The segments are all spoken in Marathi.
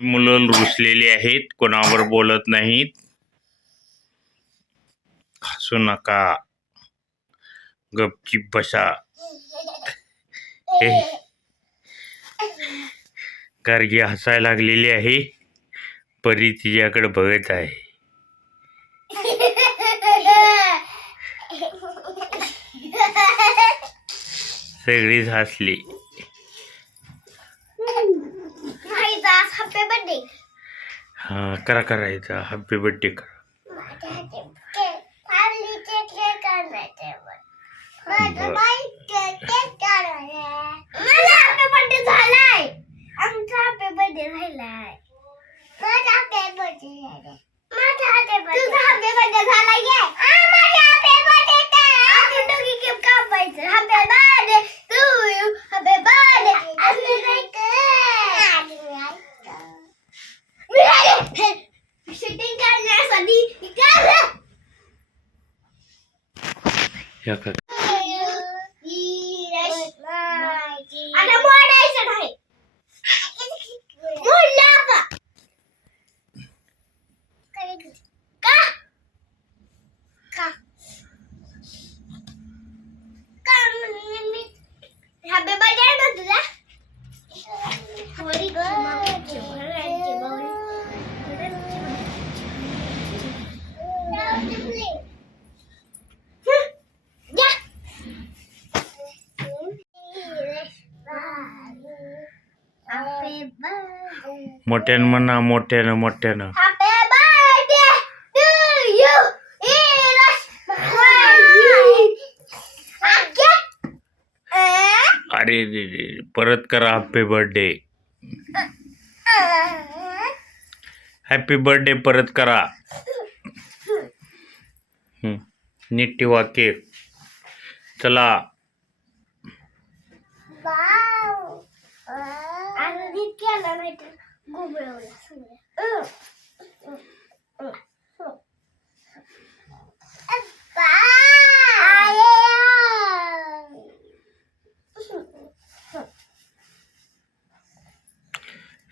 मुलं रुसलेली आहेत, कोणावर बोलत नाहीत. हसू नका, गपचीप बसा. गार्गी हसायला लागलेली आहे. परी तिच्याकडे बघत आहे. सगळीच हसली. हा करा करायचा हॅपी बर्थडे करा. या का मोठ्यानं म्हणा, मोठ्यानं मोठ्यानं. अरे परत करा हॅपी बर्थडे. हॅपी बर्थडे परत करा. नीट ठेवा केक. चला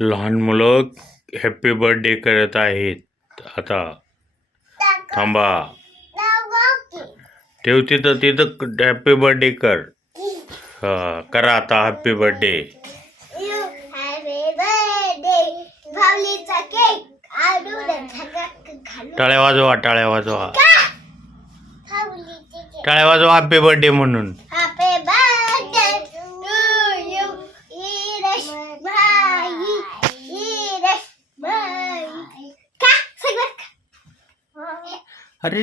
लहान मुलं हॅपी बर्थडे करत आहेत. आता थांबा, ठेव तिथं हॅपी बर्थडे कर. हा करा आता हॅपी बर्थडे. टाळ्या वाजवा, टाळ्या वाजवा, टाळ्या वाजवा हॅपी बर्थडे म्हणून. अरे